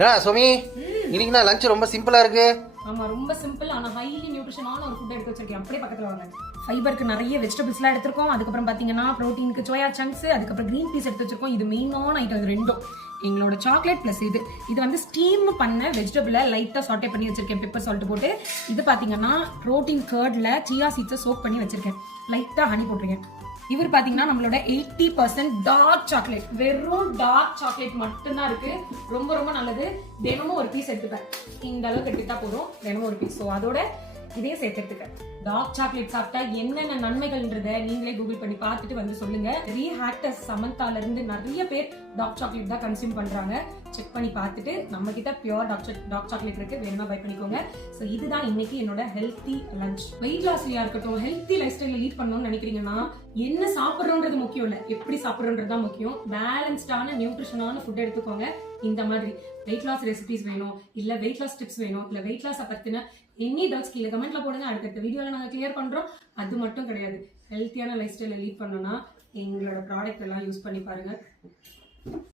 சுமி இன்னைக்கு நான் லஞ்ச் ரொம்ப சிம்பிளா இருக்கு. ஆமா ரொம்ப சிம்பிள் ஆனா ஹைலி நியூட்ரிஷனான ஒரு ஃபுட் எடுத்து வச்சிருக்கேன். அப்படியே பக்கத்துல வாங்க. ஃபைபருக்கு நிறைய வெஜிடபிள்ஸ்லாம் எடுத்துருக்கோம். அதுக்கப்புறம் பாத்தீங்கன்னா ப்ரோட்டீனுக்கு சோயா சங்க்ஸ், அதுக்கப்புறம் கிரீன் பீஸ் எடுத்து வச்சிருக்கோம். இது மெயினான ஐட்டம் இது ரெண்டும். எங்களோட சாக்லேட் பிளஸ் இது வந்து ஸ்டீம் பண்ண வெஜிடபிளை லைட்டா சாட்டே பண்ணி வச்சிருக்கேன் பெப்பர் சால்ட் போட்டு. இது பாத்தீங்கன்னா ப்ரோட்டீன் கர்ட்ல சியா சீட்ஸை சோக் பண்ணி வச்சிருக்கேன். லைட்டா ஹனி போட்டிருக்கேன். இவர் பாத்தீங்கன்னா நம்மளோட 80% டார்க் சாக்லேட், வெறும் டார்க் சாக்லேட் மட்டும்தான் இருக்கு. ரொம்ப ரொம்ப நல்லது. தினமும் ஒரு பீஸ் எடுத்துப்பேன். இந்த அளவுக்கு எடுத்துட்டா போதும், தினமும் ஒரு பீஸ். ஸோ அதோட இதையும் சேர்த்து எடுத்துக்க. டார்க் சாக்லேட் சாப்பிட்டா என்னென்ன நன்மைகள்ன்றத நீங்களே கூகுள் பண்ணி பார்த்துட்டு வந்து சொல்லுங்க. ரீஹாக்டஸ் சமந்தால இருந்து நிறைய பேர் டார்க் சாக்லேட் தான் கன்சியூம் பண்றாங்க. செக் பண்ணி பார்த்துட்டு நம்ம கிட்ட பியூர் டார்க் சாக்லேட் இருக்கு, வேணுமா பை பண்ணிக்கோங்க. ஸோ இதுதான் இன்னைக்கு என்னோட ஹெல்த்தி லஞ்ச். வெயிட் லாஸ்லயா இருக்கட்டும், ஹெல்த்தி லைஃப் ஸ்டைல லீட் பண்ணணும்னு நினைக்கிறீங்கன்னா என்ன சாப்பிட்றோன்றது முக்கியம் இல்ல, எப்படி சாப்பிட்றோன்றது தான் முக்கியம். பேலன்ஸ்டான நியூட்ரிஷனான ஃபுட் எடுத்துக்கோங்க. இந்த மாதிரி வெயிட் லாஸ் ரெசிபிஸ் வேணும், இல்ல வெயிட் லாஸ் டிப்ஸ் வேணும், இல்ல வெயிட் லாஸ் பத்தின எனி டவுட்ஸ் கீழே கமெண்ட்ல போடுங்க. அடுத்த வீடியோல நாங்க கிளியர் பண்றோம். அது மட்டும் கிடையாது, ஹெல்த்தியான லைஃப் ஸ்டைல லீட் பண்ணணும்னா எங்களோட ப்ராடக்ட் எல்லாம் யூஸ் பண்ணி பாருங்க.